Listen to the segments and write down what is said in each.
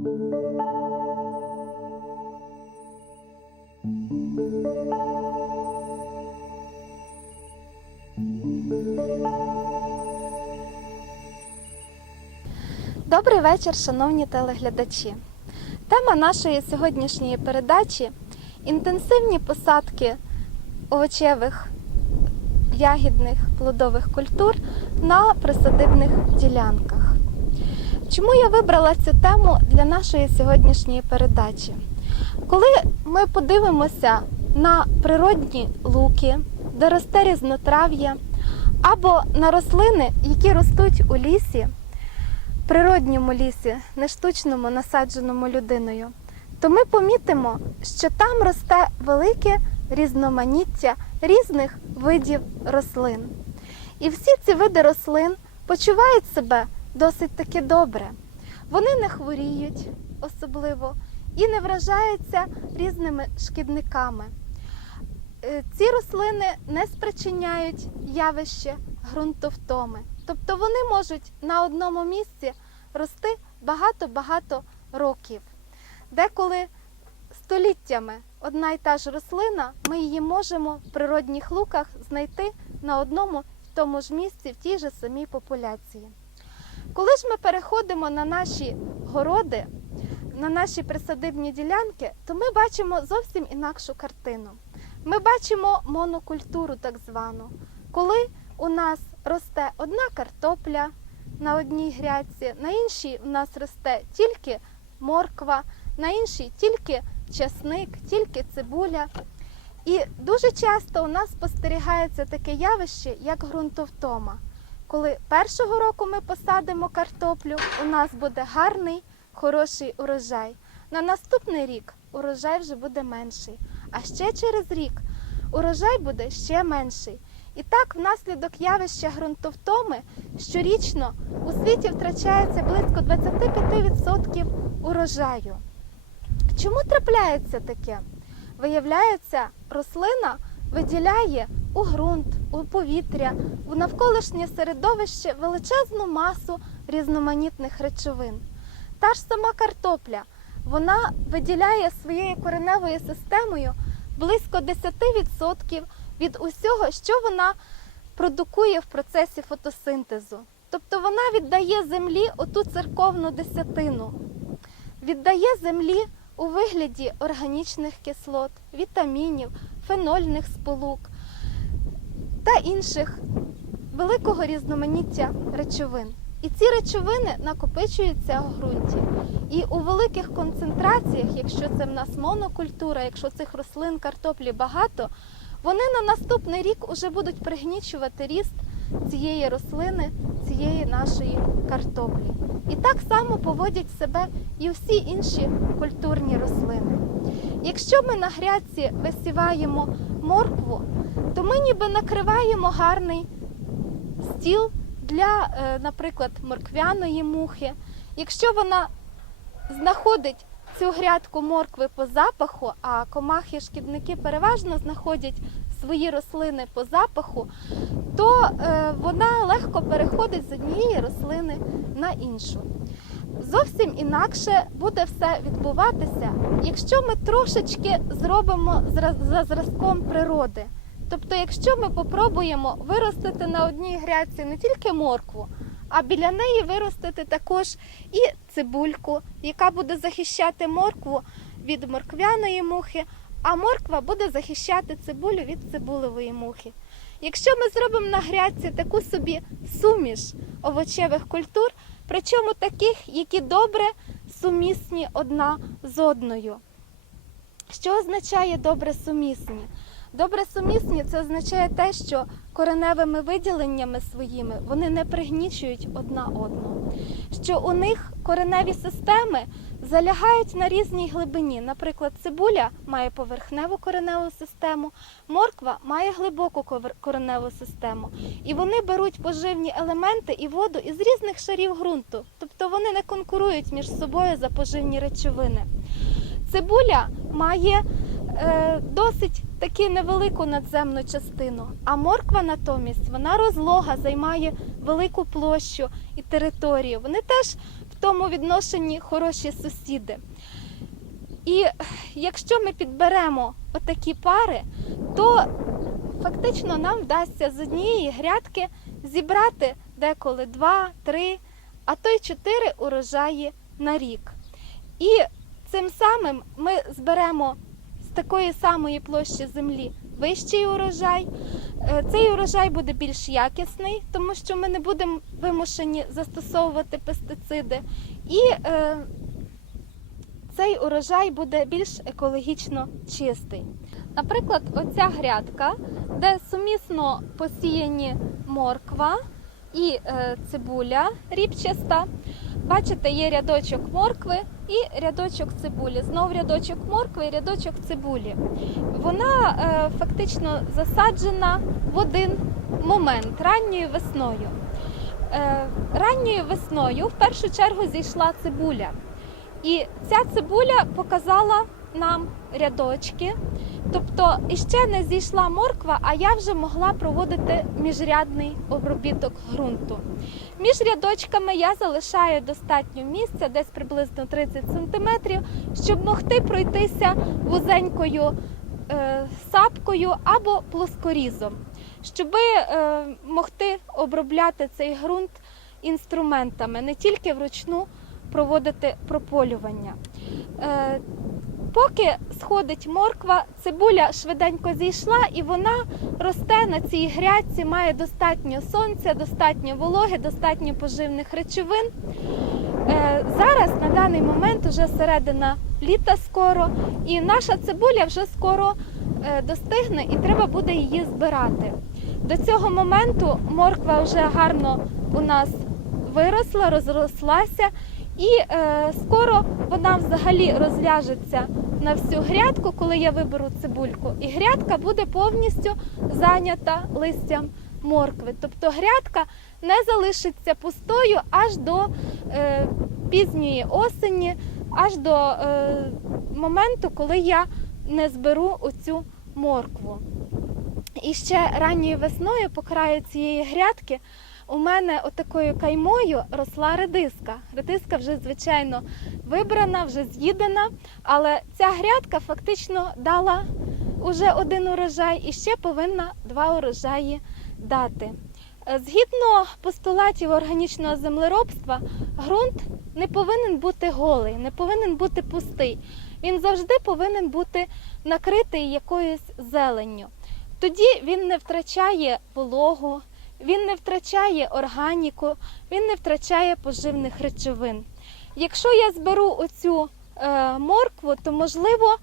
Добрий вечір, шановні телеглядачі. Тема нашої сьогоднішньої передачі інтенсивні посадки овочевих, ягідних, плодових культур на присадибних ділянках. Чому я вибрала цю тему для нашої сьогоднішньої передачі? Коли ми подивимося на природні луки, де росте різнотрав'я, або на рослини, які ростуть у лісі, природньому лісі, не штучному, насадженому людиною, то ми помітимо, що там росте велике різноманіття різних видів рослин. І всі ці види рослин почувають себе досить таки добре. Вони не хворіють особливо і не вражаються різними шкідниками. Е, Ці рослини не спричиняють явище ґрунтовтоми. Тобто вони можуть на одному місці рости багато-багато років. Деколи століттями одна й та ж рослина, ми її можемо в природних луках знайти на одному й тому ж місці в тій же самій популяції. Коли ж ми переходимо на наші городи, на наші присадибні ділянки, то ми бачимо зовсім інакшу картину. Ми бачимо монокультуру, так звану, коли у нас росте одна картопля на одній грядці, на іншій у нас росте тільки морква, на іншій тільки часник, тільки цибуля. І дуже часто у нас спостерігається таке явище, як ґрунтовтома. Коли першого року ми посадимо картоплю, у нас буде гарний, хороший урожай. На наступний рік урожай вже буде менший, а ще через рік урожай буде ще менший. І так, внаслідок явища ґрунтовтоми щорічно у світі втрачається близько 25% урожаю. Чому трапляється таке? Виявляється, рослина виділяє у ґрунт, у повітря, у навколишнє середовище величезну масу різноманітних речовин. Та ж сама картопля, вона виділяє своєю кореневою системою близько 10% від усього, що вона продукує в процесі фотосинтезу. Тобто вона віддає землі оту церковну десятину, віддає землі у вигляді органічних кислот, вітамінів, фенольних сполук та інших великого різноманіття речовин. І ці речовини накопичуються в ґрунті. І у великих концентраціях, якщо це в нас монокультура, якщо цих рослин картоплі багато, вони на наступний рік уже будуть пригнічувати ріст цієї рослини, цієї нашої картоплі. І так само поводять себе і всі інші культурні рослини. Якщо ми на грядці висіваємо моркву, то ми ніби накриваємо гарний стіл для, е, наприклад, морквяної мухи. Якщо вона знаходить цю грядку моркви по запаху, а комахи шкідники переважно знаходять свої рослини по запаху, то е, вона легко переходить з однієї рослини на іншу. Зовсім інакше буде все відбуватися, якщо ми трошечки зробимо за зразком природи. Тобто, якщо ми попробуємо виростити на одній грядці не тільки моркву, а біля неї виростити також і цибульку, яка буде захищати моркву від морквяної мухи, а морква буде захищати цибулю від цибулевої мухи. Якщо ми зробимо на грядці таку собі суміш овочевих культур, причому таких, які добре сумісні одна з одною. Що означає добре сумісні? Добре сумісні це означає те, що кореневими виділеннями своїми вони не пригнічують одна одну, що у них кореневі системи залягають на різній глибині. Наприклад, цибуля має поверхневу кореневу систему, морква має глибоку кореневу систему. І вони беруть поживні елементи і воду із різних шарів ґрунту, тобто вони не конкурують між собою за поживні речовини. Цибуля має е, досить таки невелику надземну частину, а морква натомість вона розлога, займає велику площу і територію. Вони теж в тому відношенні хороші сусіди. І якщо ми підберемо отакі пари, то фактично нам вдасться з однієї грядки зібрати деколи два, три, а то й чотири урожаї на рік. І цим самим ми зберемо такої самої площі землі вищий урожай. Е, Цей урожай буде більш якісний, тому що ми не будемо вимушені застосовувати пестициди. І е, цей урожай буде більш екологічно чистий. Наприклад, оця грядка, де сумісно посіяні морква і е, цибуля ріпчаста. Бачите, є рядочок моркви і рядочок цибулі. Знов рядочок моркви і рядочок цибулі. Вона е, фактично засаджена в один момент ранньою весною. Е, ранньою весною в першу чергу зійшла цибуля. І ця цибуля показала нам рядочки. Тобто іще не зійшла морква, а я вже могла проводити міжрядний обробіток ґрунту. Між рядочками я залишаю достатньо місця, десь приблизно 30 см, щоб могти пройтися вузенькою е, сапкою або плоскорізом, щоб е, могти обробляти цей ґрунт інструментами, не тільки вручну проводити прополювання. Е, Поки сходить морква, цибуля швиденько зійшла і вона росте на цій грядці, має достатньо сонця, достатньо вологи, достатньо поживних речовин. Е, Зараз на даний момент вже середина літа скоро, і наша цибуля вже скоро е, достигне і треба буде її збирати. До цього моменту морква вже гарно у нас виросла, розрослася, і е, скоро вона взагалі розляжеться на всю грядку, коли я виберу цибульку, і грядка буде повністю зайнята листям моркви. Тобто грядка не залишиться пустою аж до е, пізньої осені, аж до е, моменту, коли я не зберу оцю моркву. І ще ранньою весною по краю цієї грядки у мене отакою каймою росла редиска. Редиска вже, звичайно, вибрана, вже з'їдена, але ця грядка фактично дала уже один урожай і ще повинна два урожаї дати. Е, Згідно постулатів органічного землеробства, ґрунт не повинен бути голий, не повинен бути пустий. Він завжди повинен бути накритий якоюсь зеленню. Тоді він не втрачає вологу, він не втрачає органіку, він не втрачає поживних речовин. Якщо я зберу оцю е, моркву, то можливо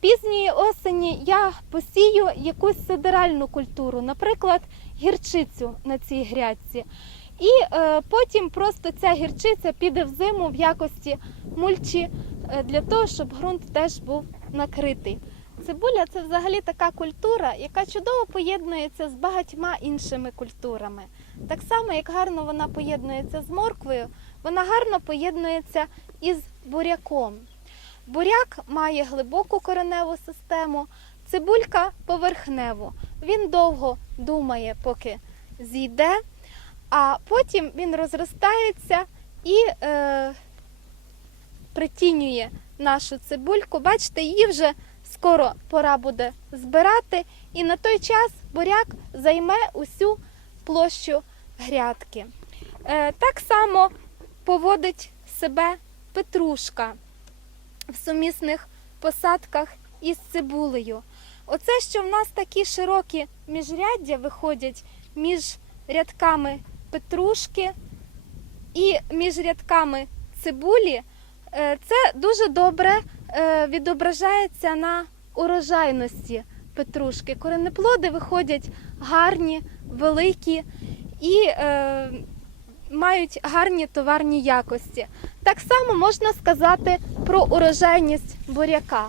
пізньої осені я посію якусь сидеральну культуру, наприклад, гірчицю на цій грядці. І е, потім просто ця гірчиця піде в зиму в якості мульчі е, для того, щоб ґрунт теж був накритий. Цибуля це взагалі така культура, яка чудово поєднується з багатьма іншими культурами. Так само, як гарно вона поєднується з морквою, вона гарно поєднується із буряком. Буряк має глибоку кореневу систему, цибулька поверхневу. Він довго думає, поки зійде, а потім він розростається і е, притінює нашу цибульку. Бачите, її вже скоро пора буде збирати, і на той час буряк займе усю площу грядки. Е, так само поводить себе петрушка в сумісних посадках із цибулею. Оце, що в нас такі широкі міжряддя виходять між рядками петрушки і між рядками цибулі, е, це дуже добре відображається на урожайності петрушки. Коренеплоди виходять гарні, великі і е, мають гарні товарні якості. Так само можна сказати про урожайність буряка.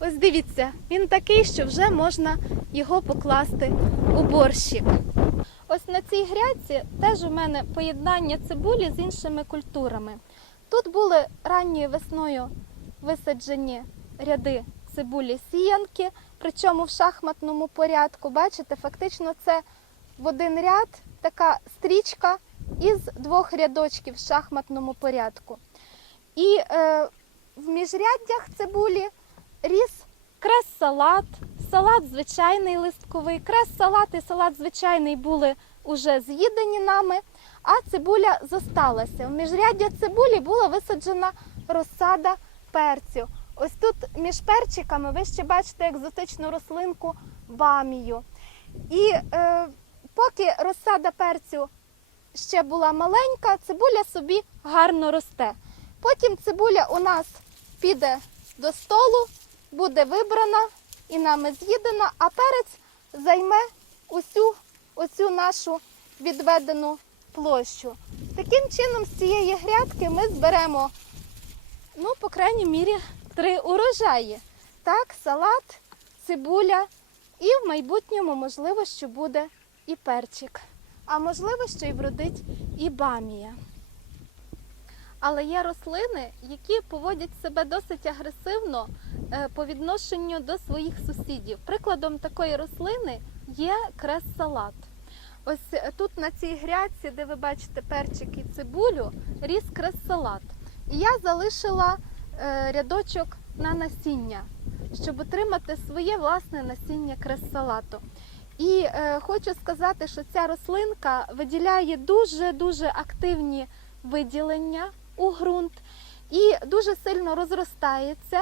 Ось дивіться, він такий, що вже можна його покласти у борщик. Ось на цій грядці теж у мене поєднання цибулі з іншими культурами. Тут були ранньою весною висаджені ряди цибулі сіянки, причому в шахматному порядку. Бачите, фактично це в один ряд така стрічка із двох рядочків в шахматному порядку. І е, в міжряддях цибулі ріс крес-салат, салат звичайний листковий. Крес-салат і салат звичайний були уже з'їдені нами, а цибуля зосталася. В міжряддя цибулі була висаджена розсада перцю. Ось тут між перчиками ви ще бачите екзотичну рослинку бамію. І е, поки розсада перцю ще була маленька, цибуля собі гарно росте. Потім цибуля у нас піде до столу, буде вибрана і нами з'їдена, а перець займе усю оцю нашу відведену площу. Таким чином, з цієї грядки ми зберемо, ну, по крайній мірі, три урожаї. Так, салат, цибуля і в майбутньому, можливо, що буде і перчик. А можливо, що й вродить і бамія. Але є рослини, які поводять себе досить агресивно е, по відношенню до своїх сусідів. Прикладом такої рослини є крес-салат. Ось е, тут на цій грядці, де ви бачите перчик і цибулю, ріс крес-салат. І я залишила е, рядочок на насіння, щоб отримати своє власне насіння крес-салату. І е, хочу сказати, що ця рослинка виділяє дуже-дуже активні виділення у ґрунт і дуже сильно розростається,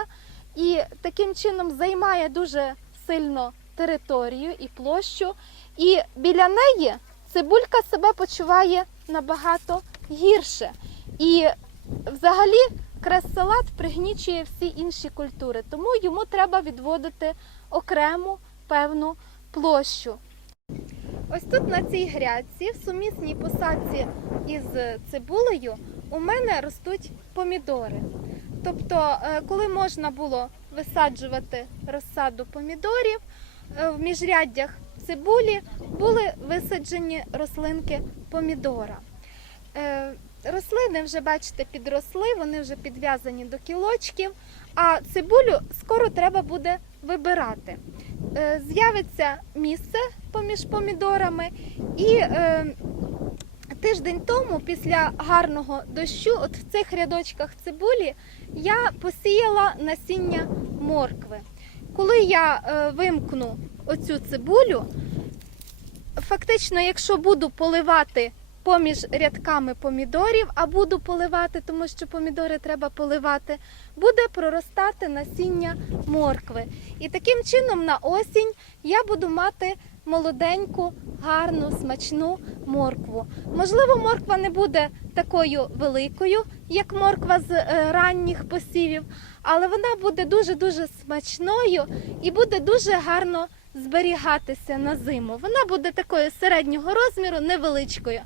і таким чином займає дуже сильно територію і площу. І біля неї цибулька себе почуває набагато гірше. І взагалі крес-салат пригнічує всі інші культури, тому йому треба відводити окрему певну площу. Ось тут на цій грядці, в сумісній посадці із цибулею, у мене ростуть помідори. Тобто, е, коли можна було висаджувати розсаду помідорів, е, в міжряддях цибулі були висаджені рослинки помідора. Рослини вже, бачите, підросли, вони вже підв'язані до кілочків, а цибулю скоро треба буде вибирати. Е, З'явиться місце поміж помідорами, і е, тиждень тому, після гарного дощу, от в цих рядочках цибулі, я посіяла насіння моркви. Коли я е, вимкну оцю цибулю, фактично, якщо буду поливати поміж рядками помідорів, а буду поливати, тому що помідори треба поливати, буде проростати насіння моркви. І таким чином на осінь я буду мати молоденьку, гарну, смачну моркву. Можливо, морква не буде такою великою, як морква з е, ранніх посівів, але вона буде дуже-дуже смачною і буде дуже гарно зберігатися на зиму. Вона буде такою середнього розміру, невеличкою.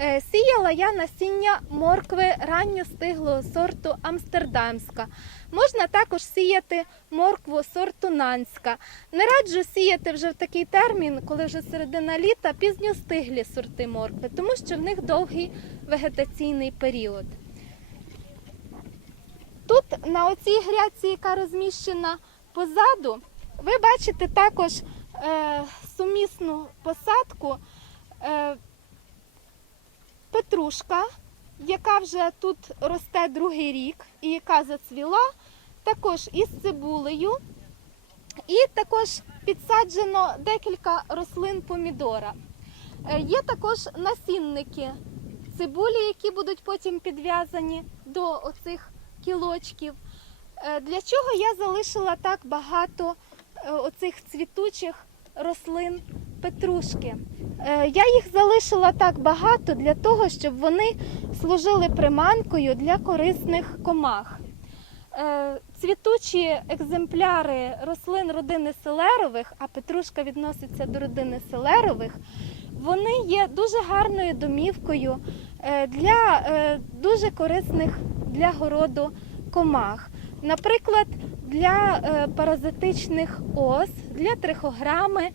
Е, Сіяла я насіння моркви ранньостиглого сорту Амстердамська. Можна також сіяти моркву сорту Нанська. Не раджу сіяти вже в такий термін, коли вже середина літа, пізньостиглі сорти моркви, тому що в них довгий вегетаційний період. Тут на оцій грядці, яка розміщена позаду, ви бачите також е, сумісну посадку. Е, петрушка, яка вже тут росте другий рік і яка зацвіла, також із цибулею. І також підсаджено декілька рослин помідора. Е, Є також насінники цибулі, які будуть потім підв'язані до оцих кілочків. Е, Для чого я залишила так багато е, оцих цвітучих рослин петрушки? Е, Я їх залишила так багато для того, щоб вони служили приманкою для корисних комах. Е, Цвітучі екземпляри рослин родини селерових, а петрушка відноситься до родини селерових, вони є дуже гарною домівкою е, для дуже корисних для городу комах. Наприклад, для паразитичних ос, для трихограми,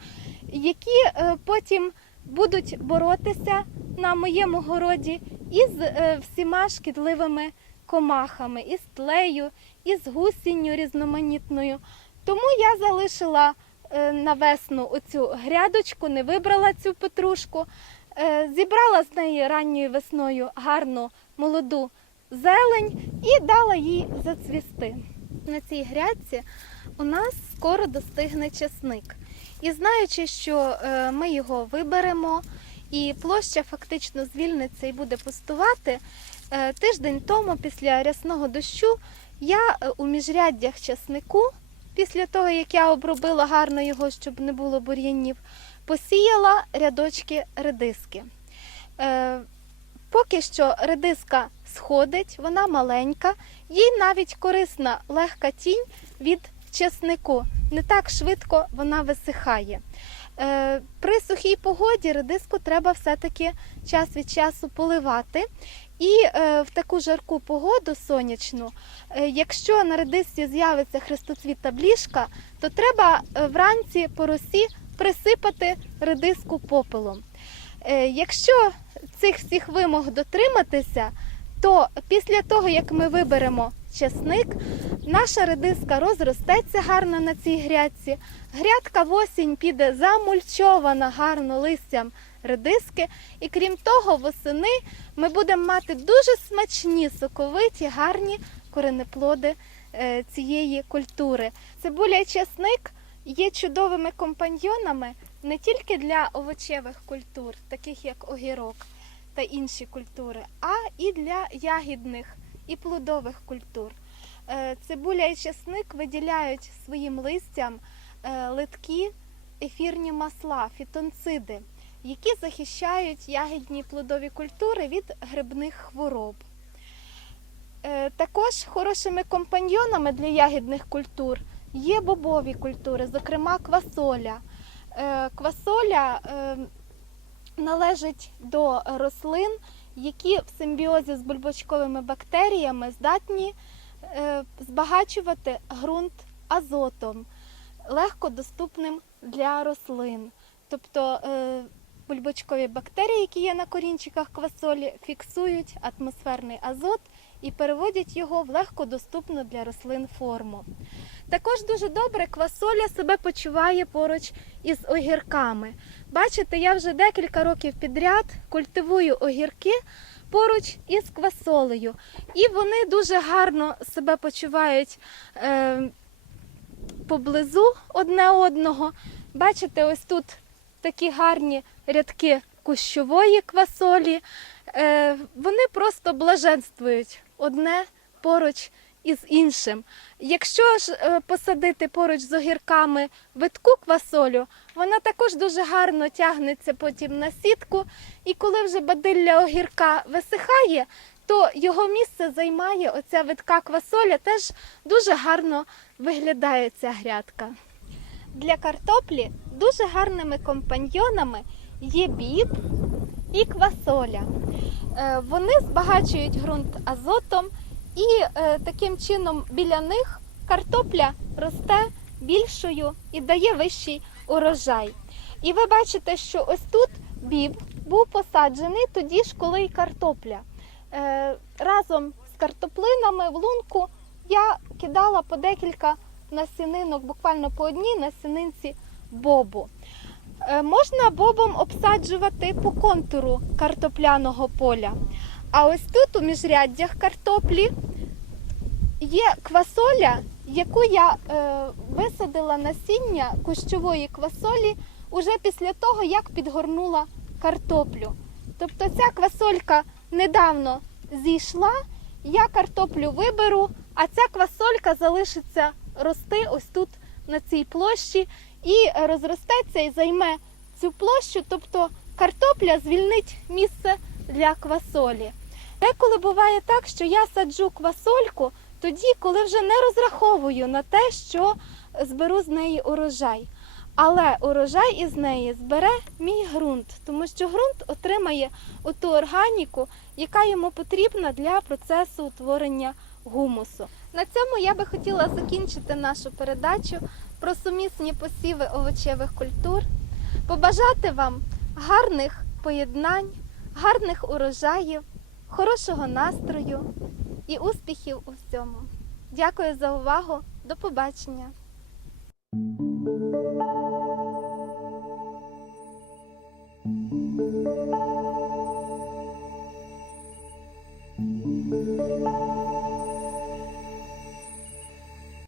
які е, потім будуть боротися на моєму городі із е, всіма шкідливими комахами, із тлею, із гусінню різноманітною. Тому я залишила е, на весну оцю грядочку, не вибрала цю петрушку, зібрала з неї ранньою весною гарну молоду зелень і дала їй зацвісти. На цій грядці у нас скоро достигне часник. І знаючи, що е, ми його виберемо, і площа фактично звільниться і буде пустувати, е, тиждень тому, після рясного дощу, я е, у міжряддях часнику, після того як я обробила гарно його, щоб не було бур'янів, посіяла рядочки редиски. Поки що редиска сходить, вона маленька, їй навіть корисна легка тінь від чеснику. Не так швидко вона висихає. Е, При сухій погоді редиску треба все-таки час від часу поливати. І е, в таку жарку погоду сонячну, е, якщо на редисці з'явиться хрестоцвіта бліжка, то треба вранці по росі присипати редиску попелом. Якщо цих всіх вимог дотриматися, то після того, як ми виберемо чесник, наша редиска розростеться гарно на цій грядці. Грядка в осінь піде замульчована гарно листям редиски. І крім того, восени ми будемо мати дуже смачні, соковиті, гарні коренеплоди е, цієї культури. Цибуля і чесник є чудовими компаньйонами не тільки для овочевих культур, таких як огірок та інші культури, а і для ягідних і плодових культур. Е, Цибуля і чесник виділяють своїм листям е, литкі ефірні масла, фітонциди, які захищають ягідні плодові культури від грибних хвороб. Е, Також хорошими компаньйонами для ягідних культур є бобові культури, зокрема квасоля. Квасоля е, належить до рослин, які в симбіозі з бульбочковими бактеріями здатні е, збагачувати ґрунт азотом, легко доступним для рослин. Тобто е, бульбочкові бактерії, які є на корінчиках квасолі, фіксують атмосферний азот і переводять його в легкодоступну для рослин форму. Також дуже добре квасоля себе почуває поруч із огірками. Бачите, я вже декілька років підряд культивую огірки поруч із квасолею. І вони дуже гарно себе почувають е, поблизу одне одного. Бачите, ось тут такі гарні рядки кущової квасолі. Е, вони просто блаженствують одне поруч із іншим. Якщо ж е, посадити поруч з огірками витку квасолю, вона також дуже гарно тягнеться потім на сітку. І коли вже бадилля огірка висихає, то його місце займає оця витка квасоля, теж дуже гарно виглядає ця грядка. Для картоплі дуже гарними компаньйонами є біб і квасоля. Е, Вони збагачують ґрунт азотом, і е, таким чином біля них картопля росте більшою і дає вищий урожай. І ви бачите, що ось тут біб був посаджений тоді ж, коли й картопля. Е, Разом з картоплинами в лунку я кидала по декілька насінинок, буквально по одній насінинці бобу. Е, Можна бобом обсаджувати по контуру картопляного поля. А ось тут у міжряддях картоплі є квасоля, яку я е, висадила насіння кущової квасолі уже після того, як підгорнула картоплю. Тобто ця квасолька недавно зійшла, я картоплю виберу, а ця квасолька залишиться рости ось тут на цій площі і розростеться і займе цю площу, тобто картопля звільнить місце для квасолі. Деколи буває так, що я саджу квасольку тоді, коли вже не розраховую на те, що зберу з неї урожай. Але урожай із неї збере мій ґрунт, тому що ґрунт отримає оту органіку, яка йому потрібна для процесу утворення гумусу. На цьому я би хотіла закінчити нашу передачу про сумісні посіви овочевих культур, побажати вам гарних поєднань, гарних урожаїв, хорошого настрою і успіхів у всьому. Дякую за увагу. До побачення!